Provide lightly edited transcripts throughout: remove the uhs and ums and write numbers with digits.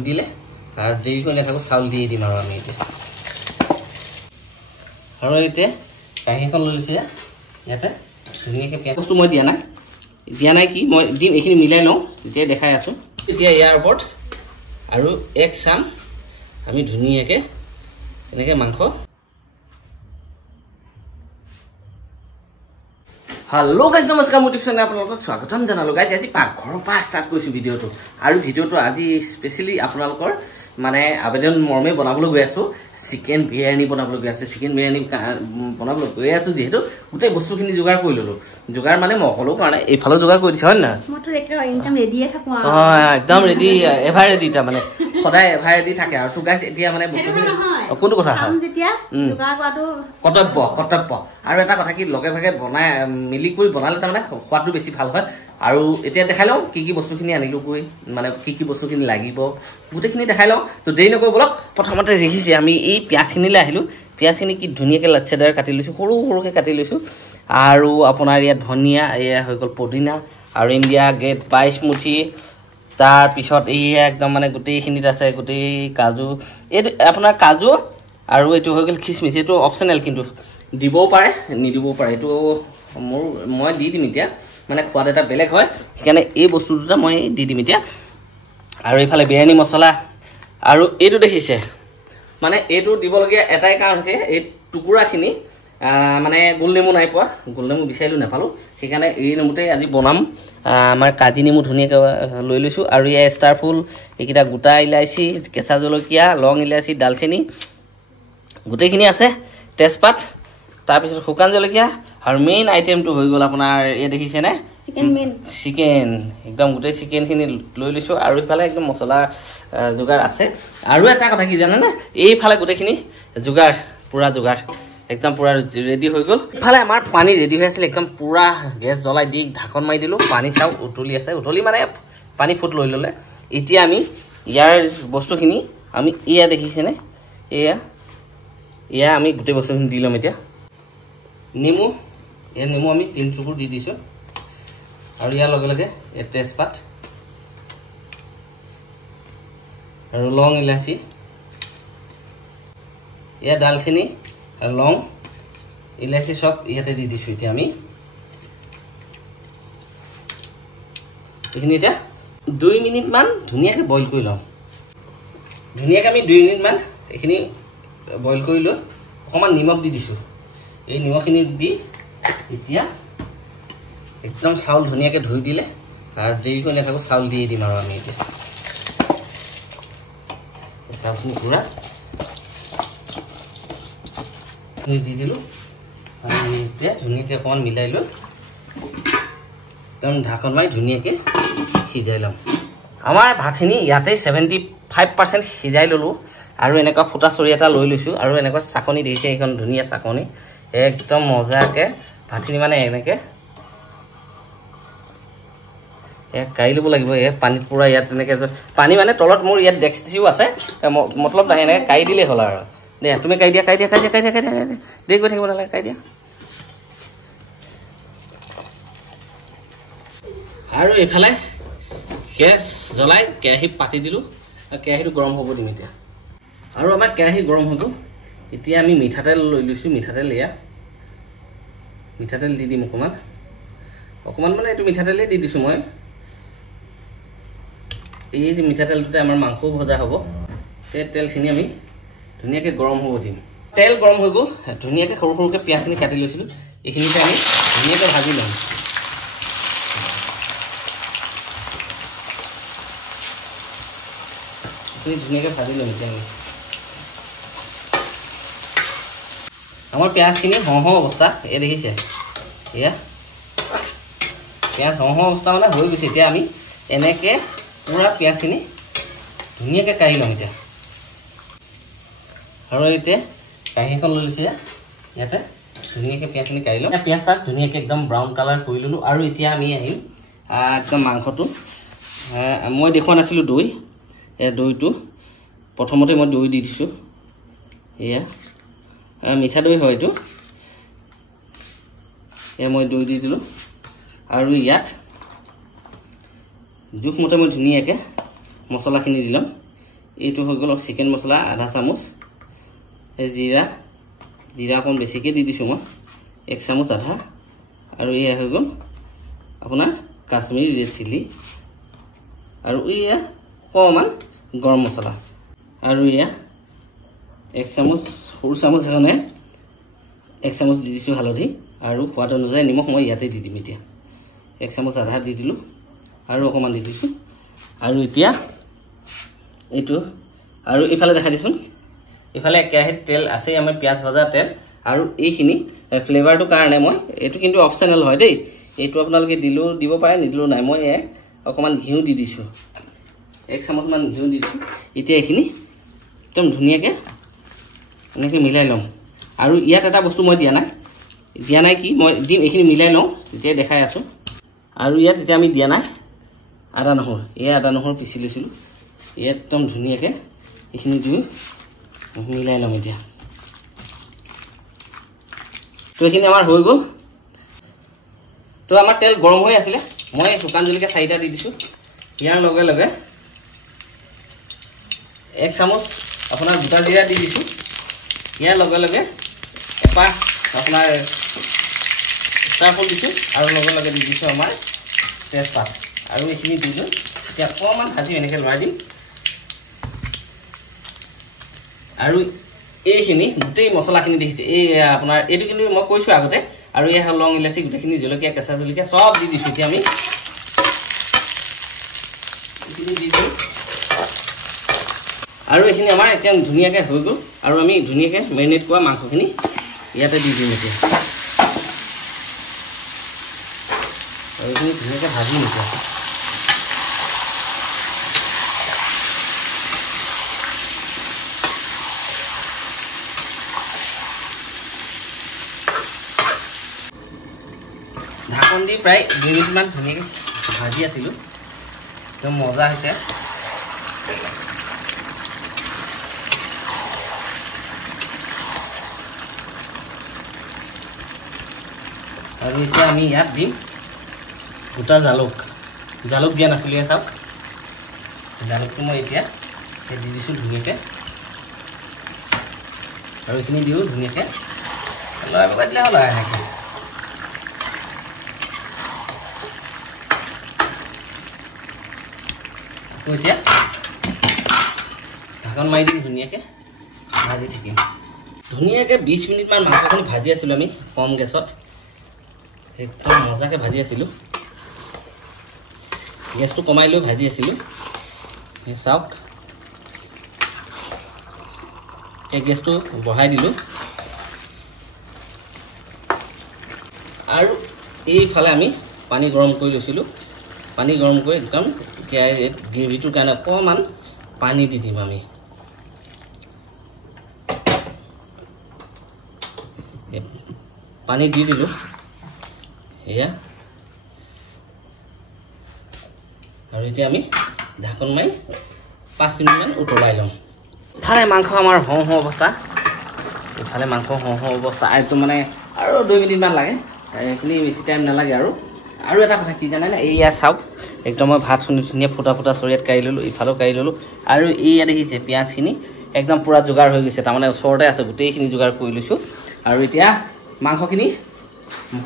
দিলে আৰ দেৰি কৰে দেখাবো চাউল দিয়ে দিম আৰু আমি এতিয়া আৰু এতিয়া কাহিখন লৈ লৈছে ইয়াতে ধুনীয়াকৈ পিয়াজ বস্তু মই দিয়া নাই কি মই দিম এইখিনি মিলাই লওঁ তেতিয়া দেখাই আছোঁ এতিয়া ইয়াৰ ওপৰত আৰু এক চাম আমি ধুনীয়াকৈ এনেকৈ মাংস Hello guys, namaskar motive channel আপোনালোকক স্বাগতম জনালো গাইজ আজি পাকঘৰৰ পৰা ষ্টাৰ্ট কৰিছো ভিডিওটো আৰু ভিডিওটো আজি স্পেশালি আপোনালোকৰ মানে আবেদন মৰ্মে বনাবলৈ গৈ আছো চিকেন বিৰিয়ানী বনাবলৈ গৈ আছো চিকেন বিৰিয়ানী বনাবলৈ গৈ আছো যেহেতু গোটেই বস্তুখিনি যোগাৰ কৰি ললো যোগাৰ মানে মহলো কাৰণে এইফালে যোগাৰ কৰি দিছে হয় না মটো একদম ৰেডিয়ে থাকো একদম ৰেডি এভাৰ ৰেডি তা মানে সদায় এভাৰ ৰেডি থাকে আৰু তো গাইজ এতিয়া মানে বস্তুখিনি কোনটো কথা হয় যেতিয়া যোগাৰ কৰাটো কৰ্তব্য আৰু এটা কথা কি লগে ভাগে বনাই মিলি কৰি বনালে তাৰ মানে সোৱাদটো বেছি ভাল হয় আৰু এতিয়া দেখাই লওঁ কি বস্তুখিনি আনিলো গৈ মানে কি বস্তুখিনি লাগিব গোটেইখিনি দেখাই লওঁ তো দেৰি নকৰি বলক প্ৰথমতে দেখিছে আমি এই পিয়াজখিনিলৈ আহিলোঁ পিয়াজখিনি কি ধুনীয়াকৈ লাচ্ছাদাৰ কাটি লৈছোঁ সৰুকৈ কাটি লৈছোঁ আৰু আপোনাৰ ইয়াত ধনিয়া এয়া হৈ গ'ল পদিনা আৰু ইণ্ডিয়া গেট 22 মুঠি তাৰপিছত এই একদম মানে গোটেইখিনিত আছে গোটেই কাজু এই আপোনাৰ কাজু আৰু এইটো হৈ গ'ল খিচমিচ এইটো অপশ্যনেল কিন্তু দিবও পাৰে নিদিবও পাৰে এইটো মই দি দিম এতিয়া মানে সোৱাদ এটা বেলেগ হয় সেইকাৰণে এই বস্তু দুটা মই দি দিম এতিয়া আৰু এইফালে বিৰিয়ানী মছলা আৰু এইটো দেখিছে মানে এইটো দিবলগীয়া এটাই কাৰণ হৈছে এই টুকুৰাখিনি মানে গোলনেমু নাই পোৱা গোলনেমু বিচাৰিলোঁ নাপালোঁ সেইকাৰণে এই নেমুতে আজি বনাম আমাৰ কাজি নেমু ধুনীয়াকৈ লৈ লৈছোঁ আৰু ইয়াৰ ষ্টাৰ ফুল এইকেইটা গোটা ইলাচি কেঁচা জলকীয়া লং ইলাচি ডালচেনি গোটেইখিনি আছে তেজপাত তাৰপিছত শুকান জলকীয়া আৰু মেইন আইটেমটো হৈ গ'ল আপোনাৰ এই দেখিছেনে চিকেন একদম গোটেই চিকেনখিনি লৈ লৈছোঁ আৰু এইফালে একদম মছলা যোগাৰ আছে আৰু এটা কথা কি জানেনে এইফালে গোটেইখিনি যোগাৰ পূৰা যোগাৰ একদম পূৰা ৰেডি হৈ গ'ল ইফালে আমাৰ পানী ৰেডি হৈ আছিল একদম পূৰা গেছ জ্বলাই দি ঢাকন মাৰি দিলোঁ পানী চাও উতলি আছে উতলি মানে পানী ফুট লৈ ল'লে এতিয়া আমি ইয়াৰ বস্তুখিনি আমি এয়া দেখিছেনে এয়া আমি গোটেই বস্তুখিনি দি ল'ম এতিয়া নেমু আমি 3 টুকুৰ দি দিছোঁ আৰু ইয়াৰ লগে লগে এই তেজপাত আৰু লং ইলাচি এয়া ডালচেনি আৰু লং ইলাচি সব ইয়াতে দি দিছোঁ এতিয়া আমি এইখিনি এতিয়া 2 মিনিটমান ধুনীয়াকৈ বইল কৰি লওঁ ধুনীয়াকৈ আমি 2 মিনিটমান এইখিনি বইল কৰি লৈ অকণমান নিমখ দি দিছোঁ এই নিমখখিনি দি এতিয়া একদম চাউল ধুনীয়াকৈ ধুই দিলে আৰু দেৰি কৰি নাথাকো চাউল দি দিম আৰু আমি এতিয়া চাউলখিনি পূৰা দি দিলোঁ আৰু এতিয়া ধুনীয়াকৈ অকণমান মিলাই লৈ একদম ঢাকন মাৰি ধুনীয়াকৈ সিজাই ল'ম আমাৰ ভাতখিনি ইয়াতে 75% সিজাই ল'লোঁ আৰু এনেকুৱা ফুটা চৰি এটা লৈ লৈছোঁ আৰু এনেকুৱা চাকনি দেখিছে এইখন ধুনীয়া চাকনি একদম মজাকৈ ভাতখিনি মানে এনেকৈ কাঢ়ি ল'ব লাগিব পানীত পূৰা ইয়াত এনেকৈ পানী মানে তলত মোৰ ইয়াত ডেক্সিও আছে মতলব নাই এনেকৈ কাঢ়ি দিলেই হ'ল আৰু দে তুমি কাঢ়ি দিয়া দেৰি কৰি থাকিব নালাগে কাঢ়ি দিয়া আৰু এইফালে গেছ জ্বলাই কেৰাহীত পাতি দিলোঁ আৰু কেৰাহীটো গৰম হ'ব দিম এতিয়া আৰু আমাৰ কেৰাহী গৰম হৈ গ'ল এতিয়া আমি মিঠাতেল লৈ লৈছোঁ মিঠাতেল দি দিম অকণমান মানে এইটো মিঠাতেলেই দি দিছোঁ মই এই যে মিঠাতেলটোতে আমাৰ মাংসও ভজা হ'ব সেই তেলখিনি আমি ধুনীয়াকৈ গৰম হ'ব দিম তেল গৰম হৈ গ'ল ধুনীয়াকৈ সৰুকৈ পিঁয়াজখিনি কাটি লৈছিলোঁ এইখিনিতে আমি ধুনীয়াকৈ ভাজি ল'ম ধুনীয়াকৈ ভাজি ল'ম এতিয়া আমি আমাৰ পিঁয়াজখিনি হওঁ অৱস্থা এই দেখিছে এয়া পিঁয়াজ হওঁ অৱস্থা মানে হৈ গৈছে এতিয়া আমি এনেকৈ পূৰা পিঁয়াজখিনি ধুনীয়াকৈ কাঢ়ি ল'ম এতিয়া আৰু এতিয়া কাঁহীখন লৈ লৈছে ইয়াতে ধুনীয়াকৈ পিঁয়াজখিনি কাঢ়ি ল'ম পিঁয়াজ চাক ধুনীয়াকৈ একদম ব্ৰাউন কালাৰ কৰি ল'লোঁ আৰু এতিয়া আমি আহিম একদম মাংসটো মই দেখুওৱা নাছিলোঁ দৈ দৈটো প্ৰথমতে মই দৈ দি দিছোঁ এয়া মিঠা দৈ হয় এইটো মই দৈ দি দিলোঁ আৰু ইয়াত জোখমতে মই ধুনীয়াকৈ মছলাখিনি দি ল'ম এইটো হৈ গ'ল চিকেন মছলা আধা চামুচ, জিৰা অকণ বেছিকৈ দি দিছোঁ মই 1 চামুচ আধা, আৰু এয়া হৈ গ'ল আপোনাৰ কাশ্মীৰী ৰেড চিলি, আৰু এয়া অকণমান গৰম মছলা, আৰু এয়া 1 চামুচ সৰু চামুচ এখনে 1 চামুচ দি দিছোঁ হালধি, আৰু সোৱাদ অনুযায়ী নিমখ মই ইয়াতে দি দিম। এতিয়া 1 চামুচ আধা দি দিলোঁ, আৰু অকণমান দি দিছোঁ। আৰু এতিয়া এইটো, আৰু এইফালে দেখাই দিছোঁ, এইফালে কেৰাহীত তেল আছেই আমাৰ পিঁয়াজ ভজা তেল, আৰু এইখিনি ফ্লেভাৰটোৰ কাৰণে মই এইটো কিন্তু অপশ্যনেল হয় দেই, এইটো আপোনালোকে দিলেও দিব পাৰে নিদিলেও নাই, মই অকণমান ঘিউ দি দিছোঁ, 1 চামুচমান ঘিউ দি দিছোঁ। এতিয়া এইখিনি একদম ধুনীয়াকৈ এনেকৈ মিলাই ল'ম। আৰু ইয়াত এটা বস্তু মই দিয়া নাই কি মই দিম, এইখিনি মিলাই লওঁ তেতিয়াই দেখাই আছোঁ। আৰু ইয়াত এতিয়া আমি দিয়া নাই আদা নহৰু, আদা নহৰু পিচি লৈছিলোঁ, একদম ধুনীয়াকৈ এইখিনি দি মিলাই ল'ম এতিয়া। তো এইখিনি আমাৰ হৈ গ'ল। তো আমাৰ তেল গৰম হৈ আছিলে, মই শুকান জলকীয়া 4টা দি দিছোঁ। ইয়াৰ লগে লগে 1 চামুচ আপোনাৰ গোটা জিৰা দি দিছোঁ। ইয়াৰ লগে লগে এপাহ আপোনাৰ ষ্টাৰফুল দিছোঁ, আৰু লগে লগে দি দিছোঁ আমাৰ তেজপাত, আৰু এইখিনি দি দিওঁ। এতিয়া অকণমান ভাজি এনেকৈ লৰাই দিম, আৰু এইখিনি গোটেই মছলাখিনি দেখিছে, এই আপোনাৰ এইটো কিন্তু মই কৈছোঁ আগতে, আৰু এই লং ইলাচি গোটেইখিনি জলকীয়া কেঁচা জলকীয়া চব দি দিছোঁ। এতিয়া আমি এইখিনি দি দিওঁ, আৰু এইখিনি আমাৰ এতিয়া ধুনীয়াকৈ হৈ গ'ল, আৰু আমি ধুনীয়াকৈ মেৰিনেট কৰা মাংসখিনি ইয়াতে দি দিম এতিয়া, আৰু এইখিনি ধুনীয়াকৈ ভাজি নিছোঁ। ঢাকন দি প্ৰায় 2 মিনিটমান ধুনীয়াকৈ ভাজি আছিলোঁ, একদম মজা হৈছে। আৰু এতিয়া আমি ইয়াত দিম গোটা জালুক দিয়া নাছিলোঁ, চাওক জালুকটো মই এতিয়া দি দিছোঁ ধুনীয়াকৈ, আৰু এইখিনি দিওঁ ধুনীয়াকৈ লৰাই বগাই দিলে হ'ল। এনেকৈ এতিয়া ঢাকন মাৰি দিম, ধুনীয়াকৈ ভাজি থাকিম। ধুনীয়াকৈ 20 মিনিটমান মাংসখিনি ভাজি আছিলোঁ আমি কম গেছত, একদম মজাকৈ ভাজি আছিলোঁ, গেছটো কমাই লৈ ভাজি আছিলোঁ। চাওক এতিয়া গেছটো বঢ়াই দিলোঁ, আৰু এইফালে আমি পানী গৰম কৰি লৈছিলোঁ, পানী গৰম কৰি একদম এতিয়া গ্ৰেভিটোৰ কাৰণে অকণমান পানী দি দিম আমি। পানী দি দিলোঁ, এয়া, আৰু এতিয়া আমি ঢাকন মাৰি 5 মিনিটমান উতলাই ল'ম। ইফালে মাংস আমাৰ হওঁ অৱস্থা, ইফালে মাংস হওঁ অৱস্থা, এইটো মানে আৰু 2 মিনিটমান লাগে, এইখিনি বেছি টাইম নালাগে। আৰু এটা কথা কি জানেনে, এইয়া চাওক একদম মই ভাত ধুনীয়া ফুটা চৰিয়াত কাঢ়ি ল'লোঁ, ইফালেও কাঢ়ি ল'লোঁ, আৰু এইয়া দেখিছে পিঁয়াজখিনি একদম পূৰা যোগাৰ হৈ গৈছে, তাৰমানে ওচৰতে আছে, গোটেইখিনি যোগাৰ কৰি লৈছোঁ। আৰু এতিয়া মাংসখিনি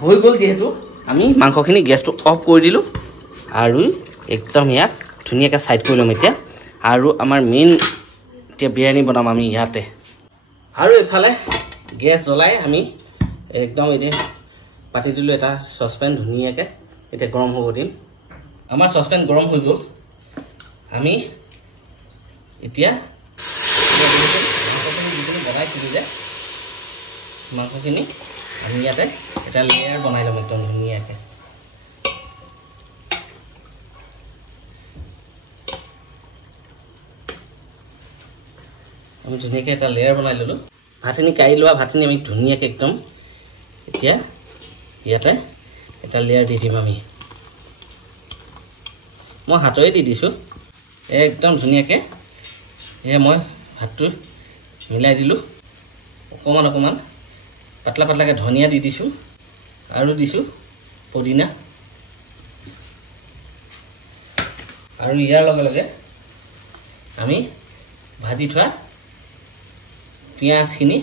হৈ গ'ল, যিহেতু আমি মাংসখিনি গেছটো অফ কৰি দিলোঁ, আৰু একদম ইয়াক ধুনীয়াকৈ ছাইড কৰি ল'ম এতিয়া। আৰু আমাৰ মেইন এতিয়া বিৰিয়ানী বনাম আমি ইয়াতে। আৰু এইফালে গেছ জ্বলাই আমি একদম এতিয়া পাতি দিলোঁ এটা চচপেন, ধুনীয়াকৈ এতিয়া গৰম হ'ব দিম। আমাৰ চচপেন গৰম হৈ গ'ল, আমি এতিয়া মাংসখিনি বনাইছিলোঁ যে মাংসখিনি আমি ইয়াতে এটা লেয়াৰ বনাই ল'ম একদম ধুনীয়াকৈ। আমি ধুনীয়াকৈ এটা লেয়াৰ বনাই ল'লোঁ, ভাতখিনি কাঢ়ি লোৱা ভাতখিনি আমি ধুনীয়াকৈ একদম এতিয়া ইয়াতে এটা লেয়াৰ দি দিম আমি। মই হাতেৰে দি দিছোঁ একদম ধুনীয়াকৈ, এয়া মই ভাতটো মিলাই দিলোঁ, অকণমান পাতলাকৈ ধনিয়া দি দিছোঁ, আৰু দিছোঁ পুদিনা, আৰু ইয়াৰ লগে লগে আমি ভাজি থোৱা পিঁয়াজখিনি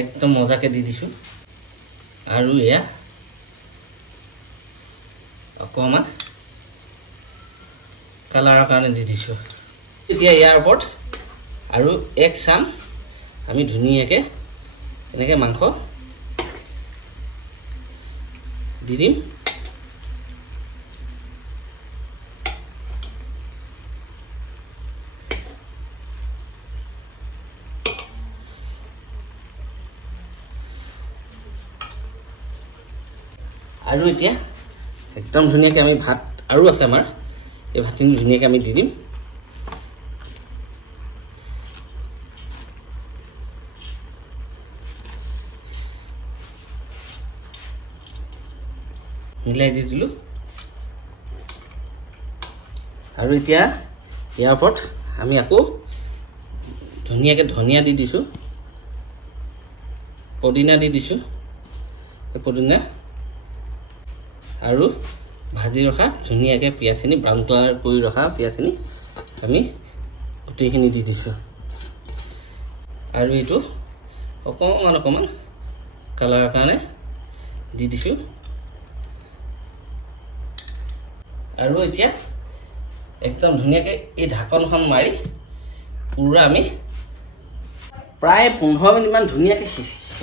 একদম মজাকৈ দি দিছোঁ আৰু এয়া অকণমান কালাৰৰ কাৰণে দি দিছোঁ এতিয়া ইয়াৰ ওপৰত আৰু এক চাম আমি ধুনীয়াকৈ এনেকৈ মাংস দি দিম আৰু এতিয়া একদম ধুনীয়াকৈ আমি ভাত আৰু আছে আমাৰ এই ভাতখিনি ধুনীয়াকৈ আমি দি দিম মিলাই দি দিলোঁ আৰু এতিয়া ইয়াৰ ওপৰত আমি আকৌ ধুনীয়াকৈ ধনিয়া দি দিছোঁ পদিনা দি দিছোঁ পদিনা আৰু ভাজি ৰখা ধুনীয়াকৈ পিঁয়াজখিনি ব্ৰাউন কালাৰ কৰি ৰখা পিঁয়াজখিনি আমি গোটেইখিনি দি দিছোঁ আৰু এইটো অকণমান কালাৰৰ কাৰণে দি দিছোঁ আৰু এতিয়া একদম ধুনীয়াকৈ এই ঢাকনখন মাৰি পুৰা আমি প্ৰায় 15 মিনিটমান ধুনীয়াকৈ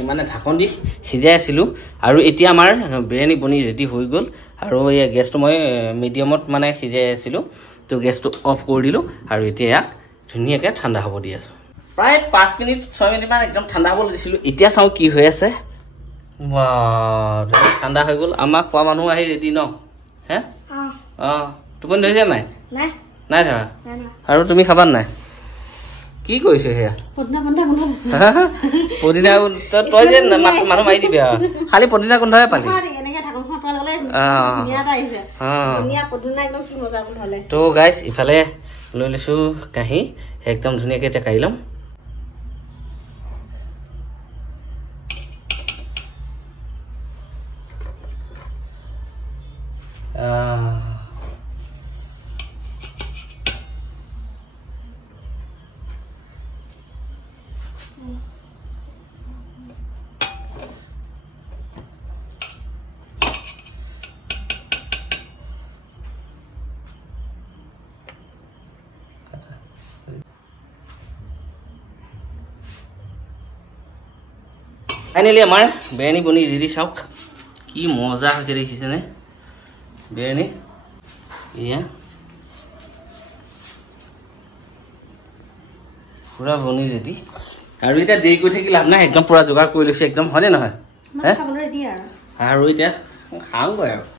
মানে ঢাকন দি সিজাই আছিলোঁ আৰু এতিয়া আমাৰ বিৰিয়ানী বনি ৰেডি হৈ গ'ল আৰু এই গেছটো মই মিডিয়ামত মানে সিজাই আছিলোঁ তো গেছটো অফ কৰি দিলোঁ আৰু এতিয়া ইয়াক ধুনীয়াকৈ ঠাণ্ডা হ'ব দি আছোঁ প্ৰায় 5 মিনিট 6 মিনিটমান একদম ঠাণ্ডা হ'বলৈ দিছিলোঁ এতিয়া চাওঁ কি হৈ আছে ঠাণ্ডা হৈ গ'ল আমাৰ খোৱা মানুহ আহি ৰেডি ন হে টোপনি ধৰিছে নাই নাই ধৰা আৰু তুমি খাবা নাই কি কৰিছে সেয়া পদিনা তই যে মানুহ মাৰি দিবি আৰু খালি পদিনা গোন্ধহে পালি তো গাইজ ইফালে লৈ লৈছোঁ কাঁহী একদম ধুনীয়াকৈ এতিয়া কাঢ়ি ল'ম ফাইনেলি আমাৰ বিৰিয়ানী বনি ৰেডি চাওক কি মজা হৈছে দেখিছেনে বিৰিয়ানী এয়া পুৰা বনি ৰেডি আৰু এতিয়া দেৰি কৰি থাকি লাভ নাই একদম পুৰা যোগাৰ কৰি লৈছে একদম হয়নে নহয় আৰু এতিয়া খাওঁগৈ আৰু